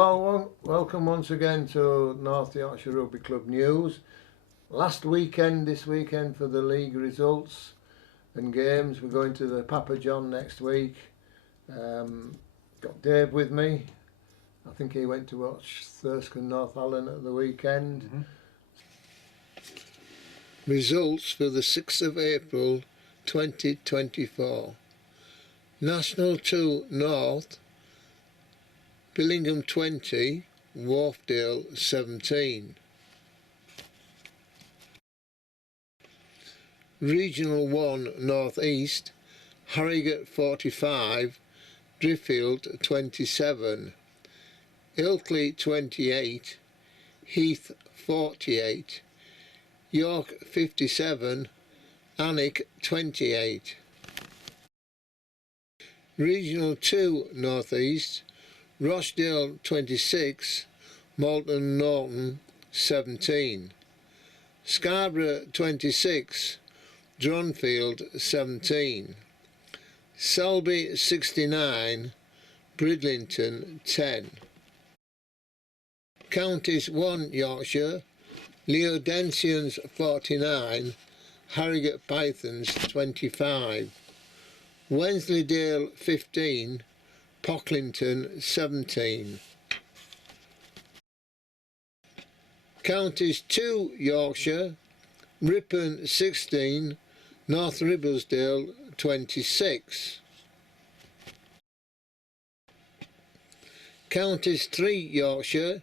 Welcome once again to North Yorkshire Rugby Club News. This weekend for the league results and games. We're going to the Papa John next week. Got Dave with me. I think he went to watch Thirsk and North Allen at the weekend. Results for the 6th of April 2024. National 2 North, Billingham 20, Wharfdale 17. Regional 1 North East, Harrogate 45, Driffield 27, Ilkley 28, Heath 48, York 57, Alnwick 28. Regional 2 North East, Rochdale 26, Malton Norton 17, Scarborough 26, Dronfield 17, Selby 69, Bridlington 10. Counties 1 Yorkshire, Leodensians 49, Harrogate Pythons 25, Wensleydale 15, Pocklington 17. Counties 2 Yorkshire, Ripon 16, North Ribblesdale 26. Counties 3 Yorkshire,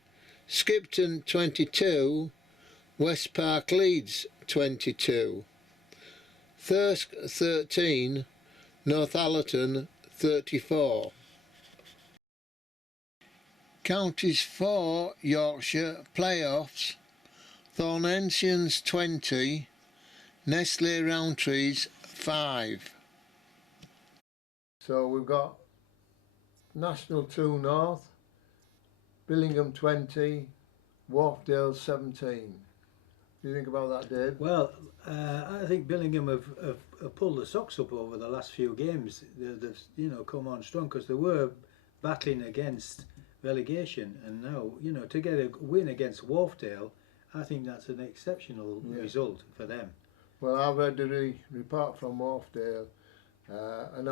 Skipton 22, West Park Leeds 22, Thirsk 13, Northallerton 34. Counties 4 Yorkshire Playoffs, Thornensians 20, Nestle Roundtrees 5. So we've got National 2 North, Billingham 20, Wharfdale 17. What do you think about that, Dave? Well, I think Billingham have pulled the socks up over the last few games. They've come on strong because they were battling against relegation, and now to get a win against Wharfdale, I think that's an exceptional result for them. Well, I read the report from Wharfdale, and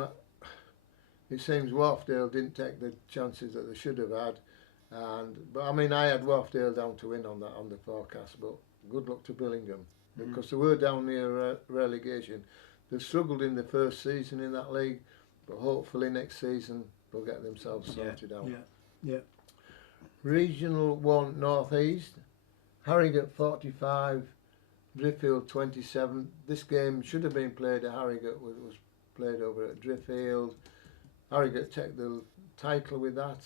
it seems Wharfdale didn't take the chances that they should have had. But I mean, I had Wharfdale down to win on the forecast, but good luck to Billingham because they were down near relegation. They've struggled in the first season in that league, but hopefully next season they'll get themselves sorted out. Yeah. Regional 1 North East, Harrogate 45, Driffield 27. This game should have been played at Harrogate, was played over at Driffield. Harrogate take the title with that.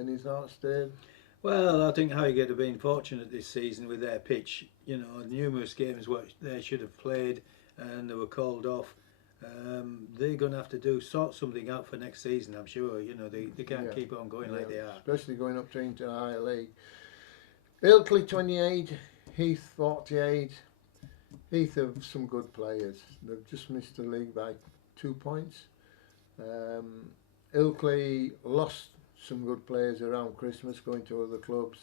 Any thoughts, Dave? Well, I think Harrogate have been fortunate this season with their pitch. Numerous games what they should have played and they were called off. They're going to have to sort something out for next season, I'm sure. They can't keep on going like they are. Especially going up into a higher league. Ilkley 28, Heath 48. Heath have some good players. They've just missed the league by 2 points. Ilkley lost some good players around Christmas going to other clubs,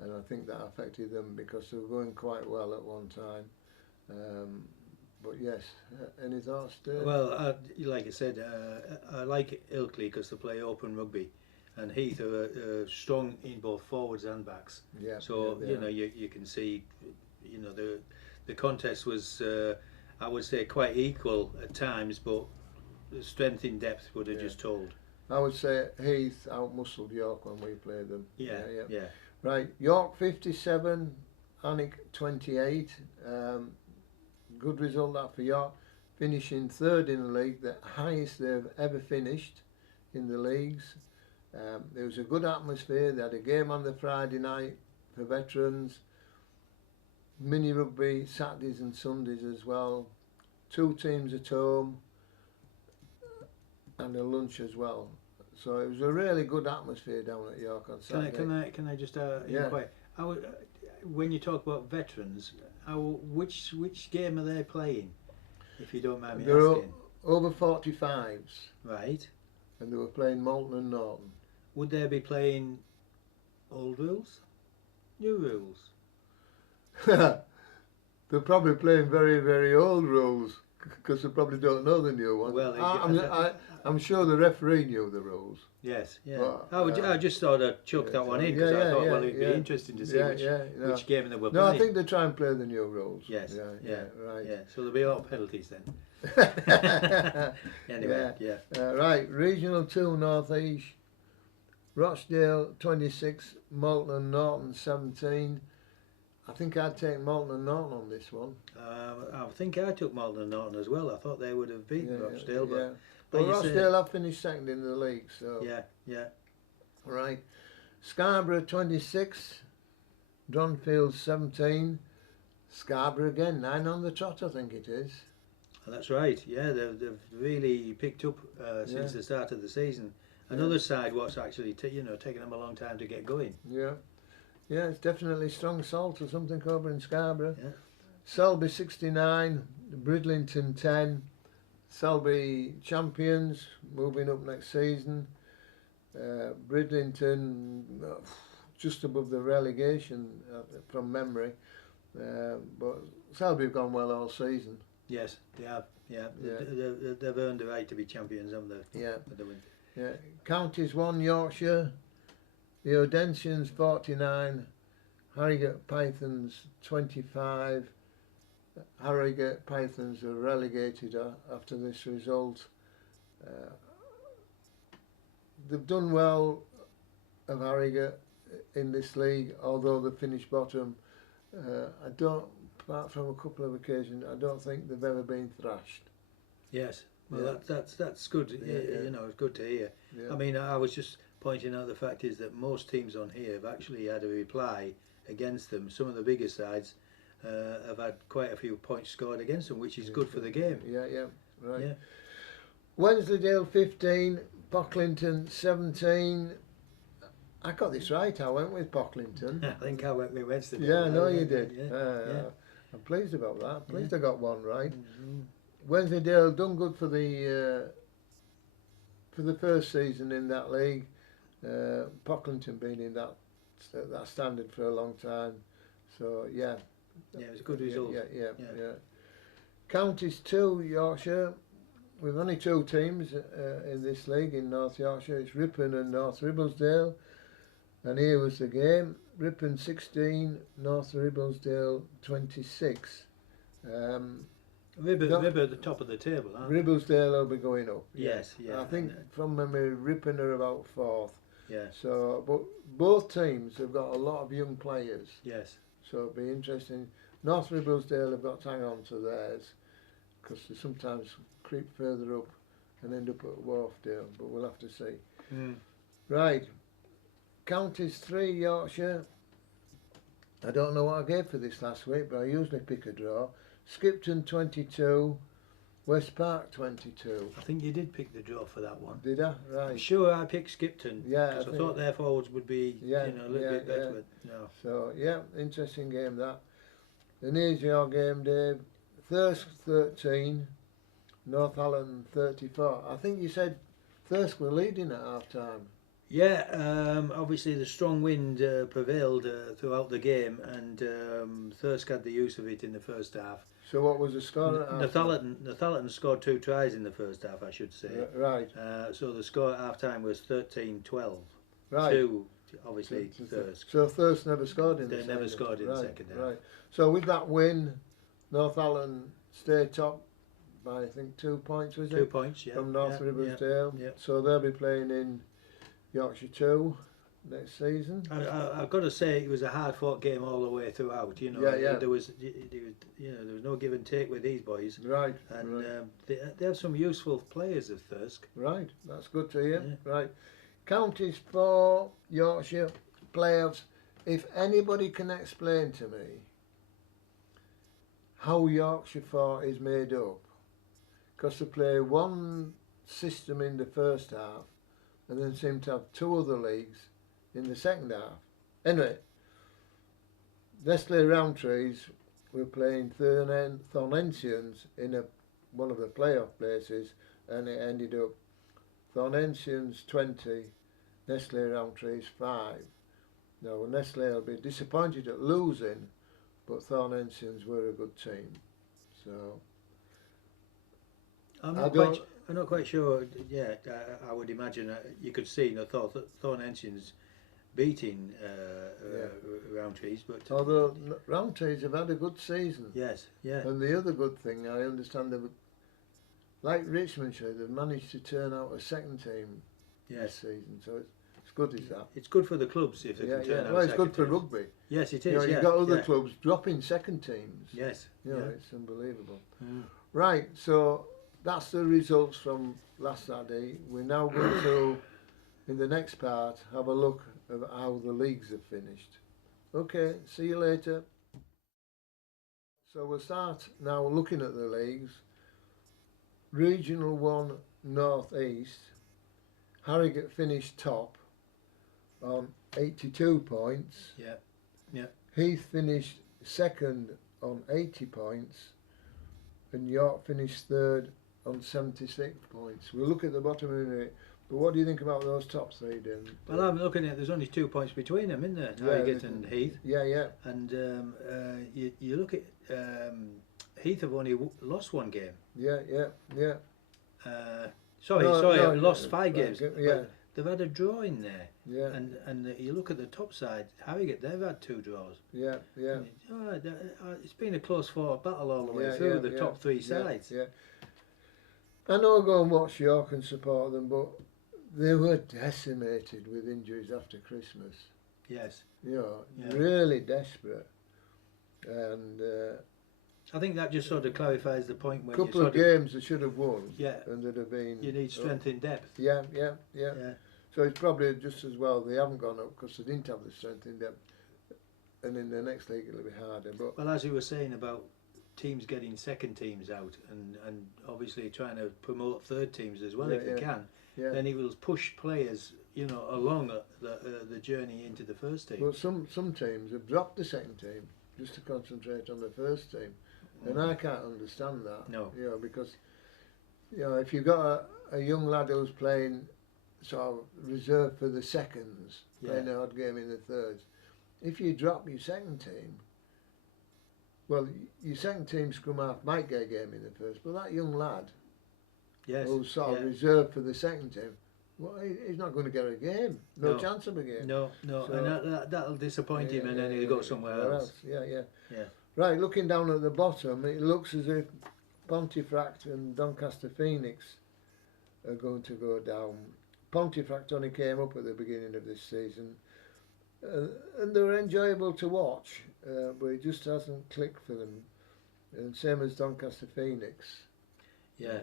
and I think that affected them because they were going quite well at one time. But yes, any thoughts, Dave? Well, like I said, I like Ilkley because they play open rugby, and Heath are strong in both forwards and backs. Yeah. So you can see, the contest was, I would say, quite equal at times, but the strength in depth would have just told. I would say Heath out-muscled York when we played them. Yeah. Right, York 57, Alnwick 28. Good result that for York, finishing third in the league, the highest they've ever finished in the leagues. There was a good atmosphere. They had a game on the Friday night for veterans, mini rugby Saturdays and Sundays as well, 2 teams at home and a lunch as well. So it was a really good atmosphere down at York on Saturday. Can I just inquire? When you talk about veterans, which game are they playing? If you don't mind me asking. Over 45s. Right. And they were playing Malton and Norton. would they be playing old rules, new rules? They're probably playing very, very old rules because they probably don't know the new one. Well, I'm sure the referee knew the rules. Yes, yeah. But, I just thought I'd chuck that one in because I thought, well, it'd be interesting to see which game they were playing. No, I think they try and play the new rules. Yes, right. Yeah, so there'll be a lot of penalties then. Anyway, right, Regional 2 North East, Rochdale 26, Malton and Norton 17. I think I'd take Malton and Norton on this one. I think I took Malton and Norton as well. I thought they would have beaten Rochdale, but But Rochdale have finished second in the league, so yeah. Right, Scarborough 26, Dronfield 17. Scarborough again, 9 on the trot, I think it is. That's right. Yeah, they've really picked up since the start of the season. Another side what's actually taking them a long time to get going. Yeah, it's definitely strong salt or something over in Scarborough. Yeah. Selby 69, Bridlington 10. Selby champions, moving up next season. Bridlington just above the relegation from memory. But Selby have gone well all season. Yes, they have. Yeah, they've earned the right to be champions, haven't they? Yeah. Counties 1, Yorkshire. The Odensians 49, Harrogate Pythons 25. Harrogate Pythons are relegated after this result. They've done well of Harrogate in this league, although they finished bottom. Apart from a couple of occasions, I don't think they've ever been thrashed. Yes, well that's good. It's good to hear. I mean, I was just pointing out the fact is that most teams on here have actually had a reply against them. Some of the bigger sides have had quite a few points scored against them, which is good for the game. Right. Yeah. Wensleydale 15, Pocklington 17. I got this right. I went with Pocklington. I think I went with Wensleydale. Yeah, I know you did. I'm pleased about that. Pleased I got one right. Wensleydale done good for the first season in that league. Pocklington been in that standard for a long time. So it was a good result. Yeah. Counties 2, Yorkshire. We've only 2 teams in this league in North Yorkshire. It's Ripon and North Ribblesdale. And here was the game. Ripon 16, North Ribblesdale 26. Ribble at the top of the table, aren't they? Ribblesdale will be going up. Yes, I think from memory, Ripon are about 4th. Yeah. So, but both teams have got a lot of young players. Yes. So it'll be interesting. North Ribblesdale have got to hang on to theirs because they sometimes creep further up and end up at Wharfdale, but we'll have to see. Right. Counties 3, Yorkshire. I don't know what I gave for this last week, but I usually pick a draw. Skipton 22, West Park 22. I think you did pick the draw for that one. Did I? Right. I'm sure I picked Skipton. Yeah. Because I thought their forwards would be a little bit better. But no. So, interesting game that. And here's your game, Dave. Thirsk 13, Northallerton 34. I think you said Thirsk were leading at half time. Yeah, obviously the strong wind prevailed throughout the game, and Thirsk had the use of it in the first half. So what was the score at half time? Northallerton scored 2 tries in the first half, I should say. Right. So the score at half time was 13-12. Right. 2, obviously, Thirsk. So Thirsk never scored in the second half. They never scored in the second half. Right. So with that win, Northallerton stayed top by, I think, 2 points, was it? 2 points, yeah. From North Ribblesdale. Yeah. So they'll be playing in Yorkshire 2 next season. I've got to say it was a hard-fought game all the way throughout. There was no give and take with these boys. Right. And they have some useful players of Thirsk. Right, that's good to hear. Yeah. Right, Counties 4, Yorkshire playoffs. If anybody can explain to me how Yorkshire 4 is made up, because they play one system in the first half and then seem to have 2 other leagues in the second half. Anyway, Leslie Roundtrees were playing Thornensians in one of the playoff places, and it ended up Thornensians 20 Nestle Rowntree's 5. Now Nestle will be disappointed at losing, but Thorn Ensigns were a good team. So I'm I not don't. quite. I'm not quite sure. Yeah, I would imagine you could see the Thorn Ensigns beating Rowntree's, but Although Rowntree's have had a good season. yes, yeah, And the other good thing, I understand, they've, like Richmondshire, they've managed to turn out a second team this yes. season. So it's good as that. It's good for the clubs if they Yeah, can turn yeah. out. Well, it's second good for teams. rugby. Yes, it You is. know, Yeah, you've got other yeah. clubs dropping second teams. Yes, You know, yeah. it's unbelievable. Mm. Right, so that's the results from last Saturday. We're now going to, in the next part, have a look at how the leagues have finished. Okay, see you later. So we'll start now looking at the leagues. Regional 1 North East, Harrogate finished top on 82 points. Yeah, yeah. Heath finished second on 80 points, and York finished third on 76 points. We'll look at the bottom of it, but what do you think about those top three, then? Well, I'm looking at there's only 2 points between them, isn't there? Harrogate and Heath. Yeah, yeah. And you look at Heath have only lost 1 game. Yeah, yeah, yeah. Lost 5 games. Yeah, They've had a draw in there. yeah, And you look at the top side, Harrogate, they've had 2 draws. yeah, yeah. It's been a close fought battle all the way Yeah, through yeah, the yeah, top 3 yeah, sides. Yeah. I know I go and watch York and support them, but they were decimated with injuries after Christmas. Yes. You know, Yeah. really desperate. And I think that just sort of clarifies the point a when couple of games they should have won. Yeah. And there'd have been. You need strength in depth. Yeah, yeah, yeah, Yeah. So it's probably just as well they haven't gone up because they didn't have the strength in depth. And in the next league it'll be harder. But Well, as you were saying about teams getting second teams out and obviously trying to promote third teams as well if they can, yeah. then it will push players, along the journey into the first team. Well, some teams have dropped the second team just to concentrate on the first team, and I can't understand that. No. You know, because if you've got a young lad who's playing sort of reserve for the seconds, playing an odd game in the thirds, if you drop your second team, well, your second team scrum half might get a game in the first, but that young lad who's sort of reserved for the second team, well, he's not going to get a game. No chance of a game. No, So, and that'll disappoint him, and then he'll go somewhere else. Yeah. Yeah. Right, looking down at the bottom, it looks as if Pontefract and Doncaster Phoenix are going to go down. Pontefract only came up at the beginning of this season, and they were enjoyable to watch, but it just hasn't clicked for them. And same as Doncaster Phoenix. Yeah,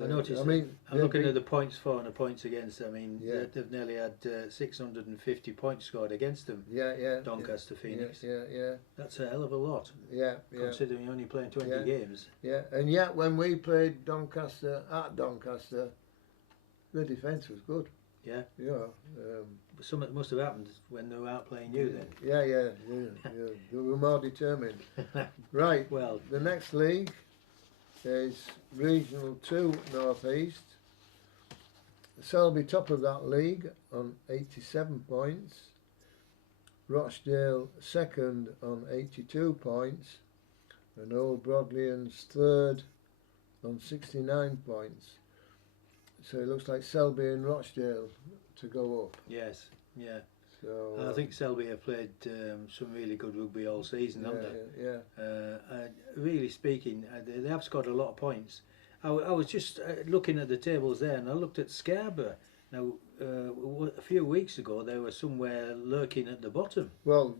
I noticed. I'm looking at the points for and the points against. I mean, they've nearly had 650 points scored against them. Yeah. Doncaster Phoenix. Yeah. That's a hell of a lot. Yeah. Considering you're only playing 20 games. Yeah, and yet when we played Doncaster at Doncaster, the defence was good. Yeah. But something must have happened when they were out playing you then. Yeah. They were more determined. Right. Well, the next league is Regional 2 North East. Selby top of that league on 87 points. Rochdale second on 82 points. And Old Broadleians third on 69 points. So it looks like Selby and Rochdale to go up. Yes, yeah. So I think Selby have played some really good rugby all season, haven't they? Yeah. Really speaking, they have scored a lot of points. I was just looking at the tables there, and I looked at Scarborough. Now, a few weeks ago, they were somewhere lurking at the bottom. Well,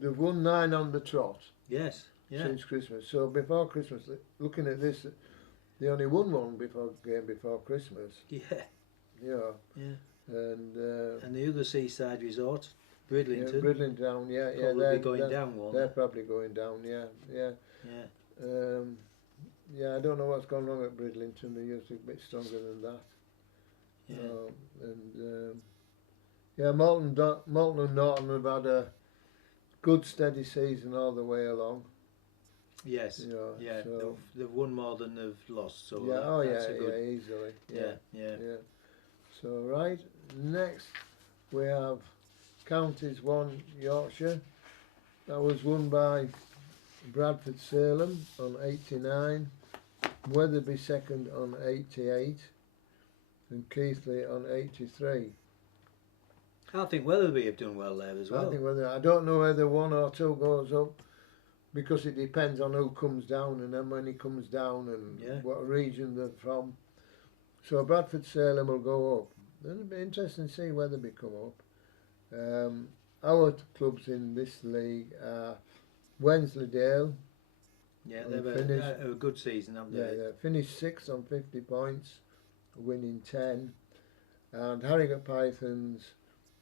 they've won 9 on the trot. Yes, yeah. Since Christmas. So before Christmas, looking at this, they only won one game before Christmas. Yeah. Yeah. And the other seaside resort, Bridlington. Yeah, Bridlington, yeah. Probably going down one. They're probably going down, yeah. I don't know what's gone wrong at Bridlington. They're usually a bit stronger than that. Malton and Norton have had a good steady season all the way along. Yes, so they've won more than they've lost. So easily. Yeah. So right, Next we have Counties 1 Yorkshire. That was won by Bradford Salem on 89, Weatherby second on 88, and Keighley on 83. I think Weatherby have done well there as well. I don't know whether one or two goes up, because it depends on who comes down and how many comes down and what region they're from. So Bradford Salem will go up. It'll be interesting to see Weatherby come up. Our clubs in this league are Wensleydale. Yeah, they've a good season, haven't they? Yeah, finished 6th on 50 points, winning 10. And Harrogate Pythons,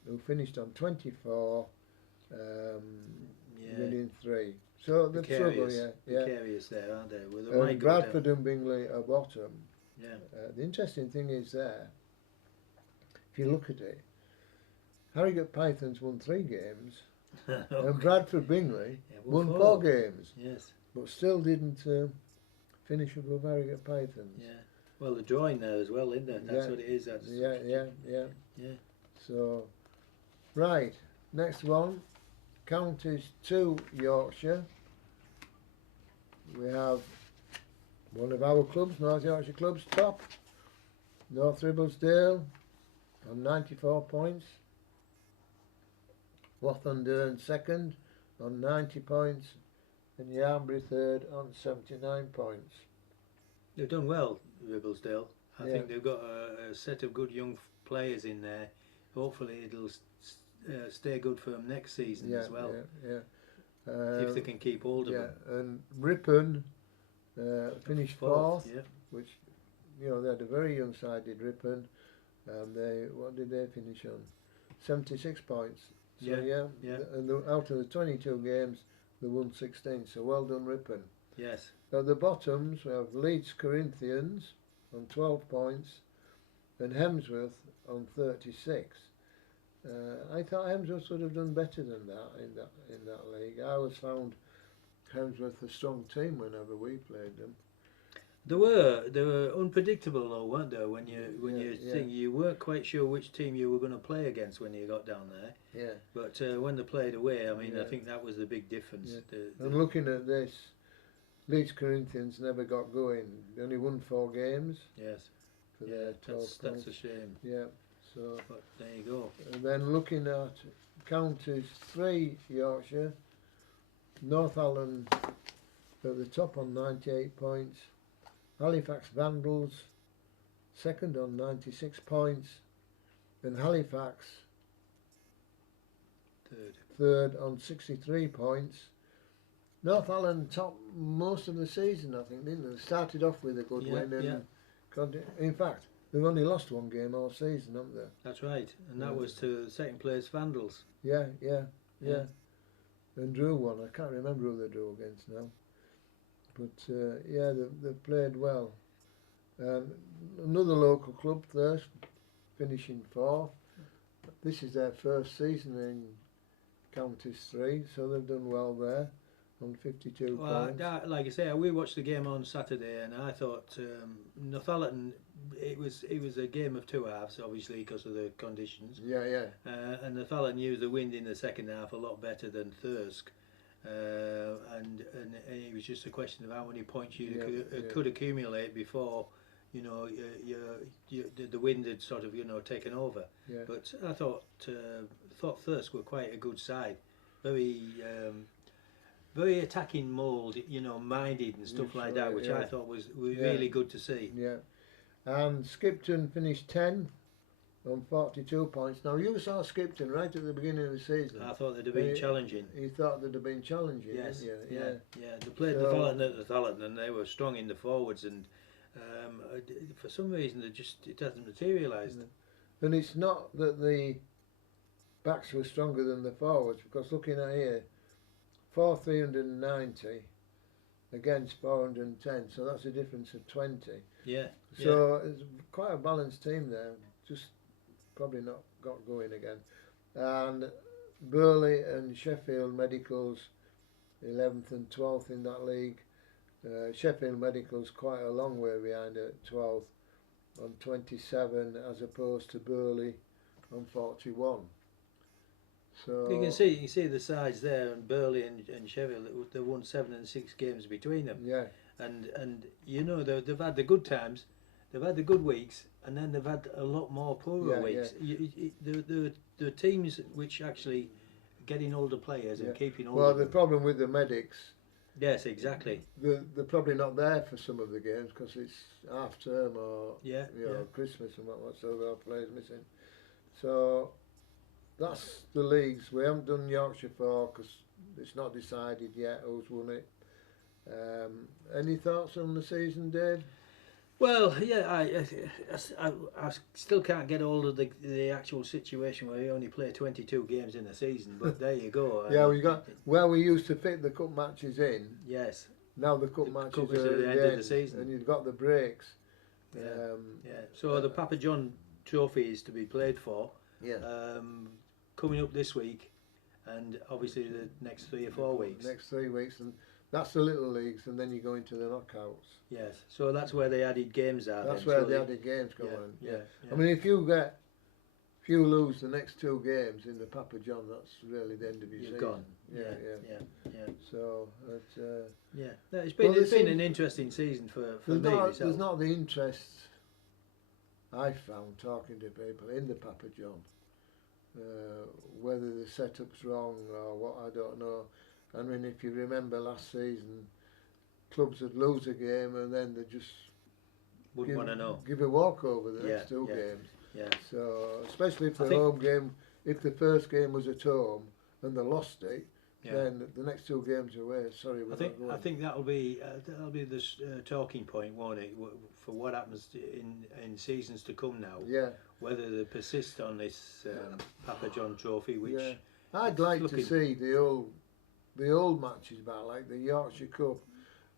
who finished on 24, winning 3. So they've struggled, Precarious there, aren't they? And Bradford and Bingley are bottom. Yeah. The interesting thing is there, if you look at it, Harrogate Pythons won 3 games, and Bradford Bingley won 4 games. Yes. But still didn't finish above Harrogate Pythons. Yeah. Well, the drawing there as well, isn't it? That's what it is. That's Yeah. So, right, next one, Counties 2 Yorkshire. We have one of our clubs, North Yorkshire clubs, top. North Ribblesdale on 94 points. Wathenderne second on 90 points. And Yarnbury third on 79 points. They've done well, Ribblesdale. I think they've got a set of good young players in there. Hopefully it'll stay good for them next season as well. If they can keep hold of them. And Ripon finished fourth, which, you know, they had a very young side, did Ripon. And what did they finish on? 76 points. So and out of the 22 games, they won 16. So well done, Ripon. Yes. At the bottoms, we have Leeds Corinthians on 12 points, and Hemsworth on 36. I thought Hemsworth would have done better than that in that league. I always found Hemsworth a strong team whenever we played them. They were unpredictable though, weren't they? When you think you weren't quite sure which team you were going to play against when you got down there. Yeah. But when they played away, I mean, I think that was the big difference. Yeah. And looking at this, Leeds Corinthians never got going. They only won 4 games. Yes. For their 12 that's a shame. Yeah. So. But there you go. And then looking at Counties 3 Yorkshire, Northhallen at the top on 98 points. Halifax Vandals second on 96 points, and Halifax third on 63 points. Northhallen topped most of the season, I think, didn't they? They started off with a good win, and in fact, they've only lost 1 game all season, haven't they? That's right, and that was to second place Vandals. Yeah. And drew 1. I can't remember who they drew against now. But they played well. Another local club, Thirsk, finishing 4th. This is their first season in Counties 3, so they've done well there on 52 points. Like I say, we watched the game on Saturday, and I thought Northallerton, it was a game of 2 halves, obviously because of the conditions. And Northallerton used the wind in the second half a lot better than Thirsk. And it was just a question of how many points you could accumulate before, you know, the wind had sort of, you know, taken over. But I thought Thirsk were quite a good side, very attacking mould, you know, minded and stuff like that, which I thought was really good to see. Yeah, and Skipton finished 10. On 42 points. Now you saw Skipton right at the beginning of the season. I thought they'd have been challenging. You thought they'd have been challenging, yes, didn't you? Yeah. They played the Thallerton and they were strong in the forwards, and for some reason it hasn't materialised. And it's not that the backs were stronger than the forwards, because looking at here, 390 against 410, so that's a difference of 20. Yeah. So it's quite a balanced team there. Just probably not got going again. And Burley and Sheffield Medicals 11th and 12th in that league. Sheffield Medicals quite a long way behind at 12th on 27, as opposed to Burley on 41. So You can see the sides there, and Burley and Sheffield. They won 7 and 6 games between them. yeah, And you know they've had the good times, they've had the good weeks, and then they've had a lot more poorer Yeah, weeks. The teams which actually getting older players yeah. and keeping older. Well, the problem with the medics, Yes, exactly. they're probably not there for some of the games because it's half term or Yeah, you know, yeah. Christmas and whatnot, so there are players missing. So that's the leagues. We haven't done Yorkshire 4 because it's not decided yet who's won it. Any thoughts on the season, Dave? Well, yeah, I still can't get hold of the actual situation where you only play 22 games in a season, but there you go. Yeah, we used to fit the cup matches in. Yes. Now the cup The matches cup is are at the end of the season. and you've got the breaks. Yeah. Yeah. So the Papa John Trophy is to be played for. Yeah. Coming up this week, and obviously the next 3 or 4 weeks. Next 3 weeks, and that's the little leagues, and then you go into the knockouts. Yes. So that's where the added games are. That's then. where So the added games come yeah, in. yeah, yeah. I mean, if you lose the next 2 games in the Papa John, that's really the end of your You've season. gone. Yeah. So, Yeah. No, it's been Well, an interesting season for me. there's myself. not the interest I found talking to people in the Papa John. Whether the setup's wrong or what, I don't know. I mean, if you remember last season, clubs would lose a game and then they just Wouldn't want to know. give a walkover the next 2 yeah. games. Yeah. So, especially if I the think- home game, if the first game was at home and they lost it, Yeah. then the next 2 games away. Sorry, we're not going. I think that'll be the talking point, won't it, for what happens in seasons to come now. Yeah, Whether they persist on this Papa John Trophy, which yeah. I'd like to looking- see the old matches back, like the Yorkshire Cup,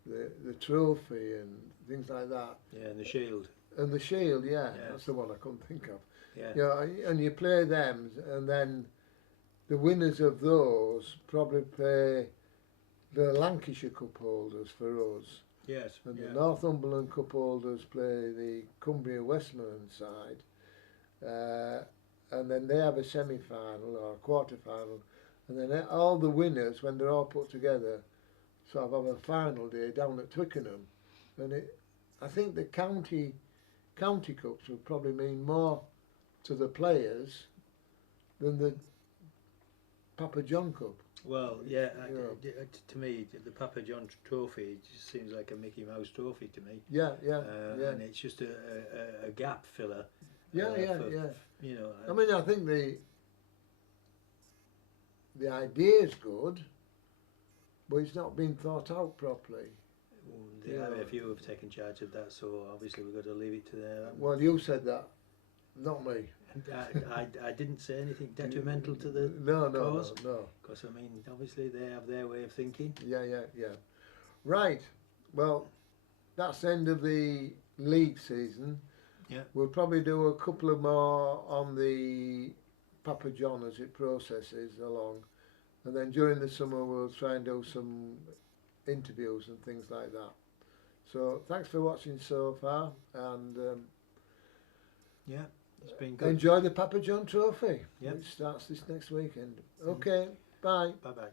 the trophy and things like that, and the Shield. and the Shield. Yeah, Yeah. that's the one I couldn't think of. Yeah. Yeah, and you play them, and then the winners of those probably play the Lancashire Cup holders for us, Yes. and Yeah. the Northumberland Cup holders play the Cumbria Westmoreland side, and then they have a semi-final or a quarter-final, and then all the winners, when they're all put together, sort of have a final day down at Twickenham, and I think the county cups would probably mean more to the players than the Papa John Cup. Well, yeah. Yeah. To me, the Papa John Trophy just seems like a Mickey Mouse trophy to me. Yeah, And it's just a gap filler. Yeah. You know. I mean, I think the idea is good, but it's not been thought out properly. The IFU have taken charge of that, so obviously we've got to leave it to them. Well, you said that, not me. I didn't say anything detrimental to the No, cause. no. Because I mean, obviously they have their way of thinking. Yeah. Right. Well, that's the end of the league season. Yeah. We'll probably do a couple of more on the Papa John as it processes along, and then during the summer we'll try and do some interviews and things like that. So thanks for watching so far, and Yeah, it's been good. enjoy the Papa John Trophy, Yep. which starts this next weekend. Okay, bye. Bye bye.